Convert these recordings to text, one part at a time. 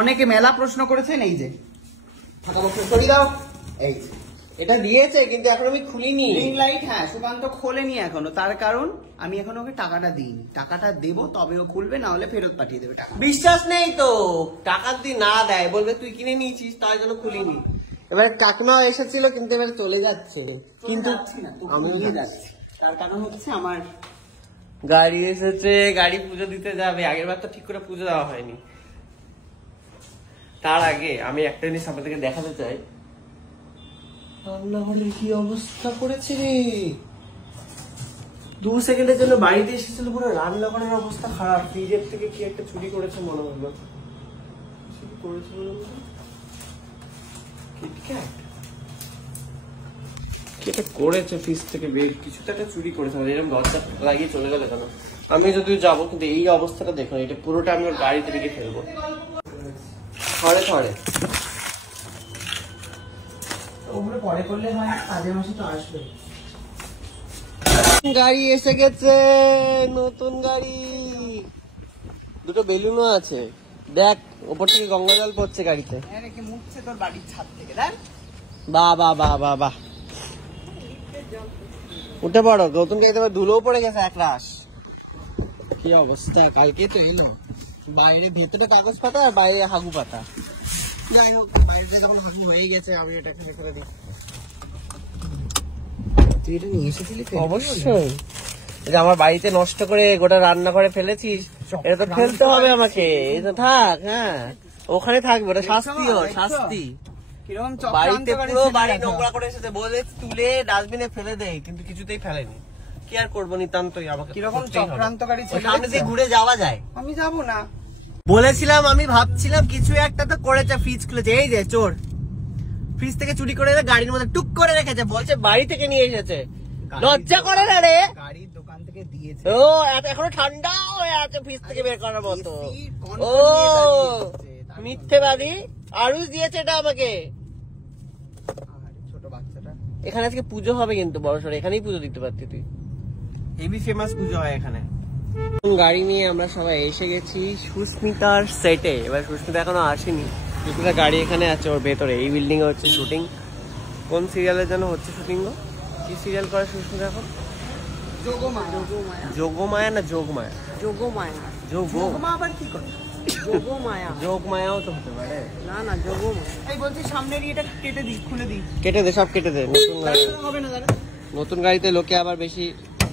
অনেকে মেলা প্রশ্ন করেছেন, এই যে ফাঁকা বক্স সরিয়ে দাও, এই যে এটা দিয়েছে কিন্তু এখন আমি খুলিনি। রিং লাইট, হ্যাঁ সুকান্ত খোলেনি এখনো, তার কারণ আমি এখন ওকে টাকাটা দিইনি, টাকাটা দেবো তবে ও খুলবে, না হলে ফেরত পাঠিয়ে দেবে টাকা। বিশ্বাস নেই তো, টাকা যদি না দেয় বলবে তুই কিনে নিয়েছিস তাই জন্য খুলিনি। এবার কাকিমাও এসেছিল কিন্তু এবার চলে যাচ্ছে, কিন্তু আমি নিয়ে যাচ্ছি, তার কারণ হচ্ছে আমার গাড়ি এসেছে, গাড়ি পুজো দিতে যাবে। আগের বার তো ঠিক করে পুজো দেওয়া হয়নি। তার আগে আমি একটা জিনিস আপনাদেরকে দেখাতে চাই, রান্নাঘরের কি অবস্থা করেছে রে। 2 সেকেন্ডের জন্য বাড়িতে এসেছিল, পুরো রান্নাঘরের অবস্থা খারাপ। ফ্রিজের থেকে কি একটা চুরি করেছে মনে হলো। চুরি করেছে মনে হলো কিটক্যাট, কি একটা করেছে ফ্রিজ থেকে বের, কিছু তো একটা চুরি করেছে। এরকম দরজা লাগিয়ে চলে গেলে কেন? আমি যদিও যাবো, কিন্তু এই অবস্থাটা দেখুন, এটা পুরোটা আমি ওর গাড়িতে রেখে ফেলবো থরে থরে। ওগুলো পরে করলে হয়, কাজের মাসে তো আসবে। গাড়ি এসে গেছে, নতুন গাড়ি, দুটো বেলুনও আছে। দেখ ওপর থেকে গঙ্গা জল পড়ছে গাড়িতে। মুখছে তোর বাড়ির ছাদ থেকে, দেখ বাহ বাহ বাহ বাহ বাহ, উঠে পড়ো। নতুন গাড়িতে ধুলোও পড়ে গেছে এক রাশ। কি অবস্থা, কালকে তো এলো। বাইরে ভেতরে কাগজ পাতা আর বাইরে হাগু পাতা। যাই হোক, বাইরে যখন হাগু হয়ে গেছে আমি এটা এখানে ফেলে দিই। তুই এটা নিয়ে এসেছিলি? অবশ্যই, এটা আমার বাড়িতে নষ্ট করে গোটা রান্না করে ফেলেছিস, এটা তো ফেলতে হবে আমাকে। এটা থাক, হ্যাঁ ওখানে থাকবে, ওটা শাস্তিও শাস্তি। কিরকম বাড়িতে পুরো বাড়ি নোংরা করে এসেছে, বলে তুলে ডাস্টবিনে ফেলে দেয়, কিন্তু কিছুতেই ফেলেনি। কি আর করবো, নিতান্তই আমাকে। কিরকম চক্রান্তকারী ছেলে, সামনে দিয়ে ঘুরে যাওয়া যায়। আমি যাবো না বলেছিলাম, আমি ভাবছিলাম কিছু একটা তো করেছে, ফ্রিজ খুলেছে। এই যে চোর, ফ্রিজ থেকে চুরি করে গাড়ির মধ্যে টুক করে রেখেছে, বলছে বাড়ি থেকে নিয়ে এসেছে। লজ্জা করে না রে? গাড়ির দোকান থেকে দিয়েছে। ও এখনো ঠান্ডা হয়ে আছে ফ্রিজ থেকে বের করার মতো। ও মিথ্যেবাদী, আরুষ দিয়েছে এটা আমাকে। ছোট বাচ্চাটা। এখানে আজকে পুজো হবে কিন্তু বড়সড়, এখানেই পুজো দিতে পারতি তুই। হেভি ফেমাস পুজো হয় এখানে। গাড়ি নিয়ে আমরা সবাই এসে গেছি সুস্মিতার সেটে। এবার সুস্মিতা এখনো আসেনি, সুস্মিতার গাড়ি এখানে আছে ওর ভেতরে। এই বিল্ডিং এ হচ্ছে শুটিং। কোন সিরিয়ালের জন্য হচ্ছে শুটিং গো? কি সিরিয়াল করে সুস্মিতা এখন? যোগমায়া। যোগমায়া না যোগমায়া? যোগমায়া। যোগমা আবার কি করে? যোগমায়া। যোগমায়াও তো হতে পারে। না না যোগমায়া। এই বলছি সামনের ইয়েটা কেটে দিই, খুলে দিই। কেটে দে, সব কেটে দে। নতুন গাড়ি হবে না দাদা, নতুন গাড়িতে লোকে আবার বেশি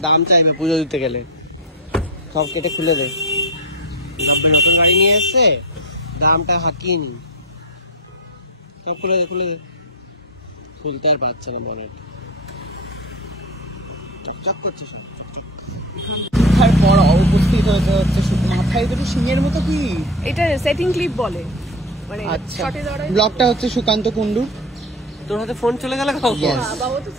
দাম চাইবে পুজো দিতে গেলে। সব কেটে খুলে দে। নতুন গাড়ি নিয়ে এসছে, দামটা হাঁকিয়ে নি। সব খুলে দে, খুলে দে। খুলতে আর পারছে না বনেট, চকচক করছে সব। তার পর উপস্থিত হয়েছে হচ্ছে মাথায় দুটো সিংহের মতো কি, এটা সেটিং ক্লিপ বলে, মানে আচ্ছা শটে দাঁড়ায়। ব্লগটা হচ্ছে সুকান্ত কুন্ডুর। তোর হাতে ফোন চলে গেল কখন? বাবা তো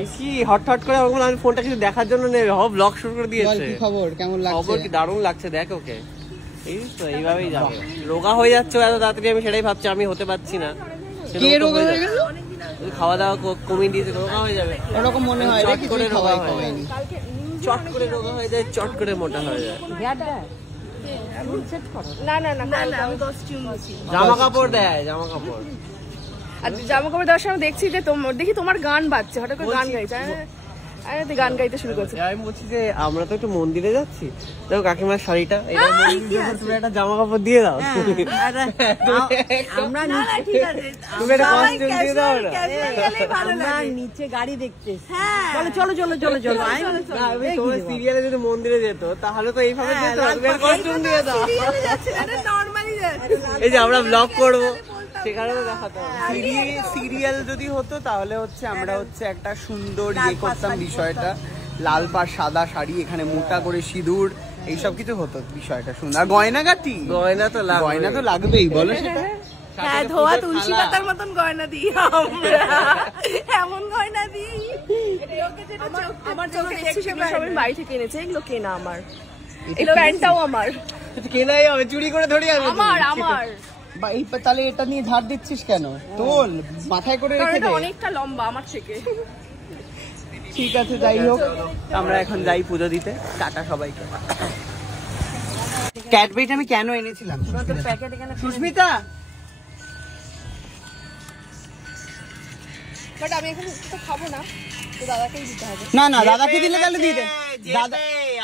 এই কি হট হট করে ওরকম, আমি ফোনটা কিছু দেখার জন্য নেবে হব ব্লগ শুরু করে দিয়েছে। কি খবর, কেমন লাগছে? খবর কি দারুণ লাগছে, দেখ ওকে। এই তো এইভাবেই যাবে। রোগা হয়ে যাচ্ছে এত তাড়াতাড়ি, আমি সেটাই ভাবছি, আমি হতে পারছি না। কে রোগা হয়ে গেল? খাওয়া দাওয়া কমিয়ে দিয়েছে, রোগা হয়ে যাবে ওরকম মনে হয় রে, কিছু খাওয়াই কমেনি। চট করে রোগা হয়ে যায়, চট করে মোটা হয়ে যায়। না না না না, আমি কস্টিউম আছি। জামা কাপড় দেয়, জামা কাপড়। আর জামা কাপড় দেওয়ার সময় দেখছি যে দেখি তোমার গান বাজছে, হঠাৎ করে গান গাইছে। আরে গান গাইতে শুরু করছে। আমি বলছি যে আমরা তো একটু মন্দিরে যাচ্ছি, দেখো কাকিমার শাড়িটা, এটা তুমি একটা জামা কাপড় দিয়ে দাও, আমরা ঠিক আছে, তুমি একটা কস্টিউম দিয়ে দাও না। আমরা নিচে গাড়ি দেখতে। চলো চলো চলো চলো চলো। তোমার সিরিয়ালে যদি মন্দিরে যেত তাহলে তো এইভাবে যেত, কস্টিউম দিয়ে দাও। এই যে আমরা ব্লগ করবো, সেখানে তো দেখাতে হবে। সিরিয়াল যদি হতো তাহলে হচ্ছে আমরা হচ্ছে একটা সুন্দর ইয়ে করতাম বিষয়টা, লাল পাড় সাদা শাড়ি, এখানে মোটা করে সিঁদুর, এইসব কিছু হতো বিষয়টা সুন্দর। গয়নাগাটি, গয়না তো লাগবেই, বলো সেটা। হ্যাঁ, ধোয়া তুলসী পাতার মতন গয়না দিই আমরা, এমন গয়না দিই। আমার চোখে দেখছি সবাই বাড়ি থেকে এনেছে, এগুলো কেনা আমার। এই প্যান্টটাও আমার, কেনাই হবে, চুরি করে ধরে আনবে। আমার তাহলে এটা নিয়ে ধার দিচ্ছিস কেন? তোল মাথায় করে রেখে দে। অনেকটা লম্বা আমার থেকে। ঠিক আছে, যাই হোক আমরা এখন যাই পুজো দিতে। টাটা সবাইকে। ক্যাডবেরিটা আমি কেন এনেছিলাম প্যাকেট এখানে সুস্মিতা, বাট আমি এখন তো খাবো না, তো দাদাকেই দিতে হবে। না না দাদাকে দিলে তাহলে দিয়ে দে। দাদা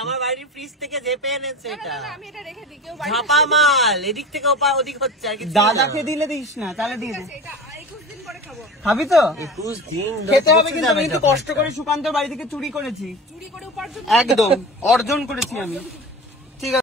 আমার বাড়ির ফ্রিজ থেকে জেপে এনেছে এটা। না, আমি এটা রেখে দিই, কেউ ঝাপা মাল, এদিক থেকে ওদিক হচ্ছে আর কিছু না। দাদাকে দিলে দিস না, তাহলে দিয়ে দে। এটা 21 দিন পরে খাবো। খাবি তো? 21 দিন খেতে হবে, কিন্তু আমি কিন্তু কষ্ট করে সুকান্তর বাড়ি থেকে চুরি করেছি, চুরি করে উপার্জন একদম অর্জন করেছি আমি।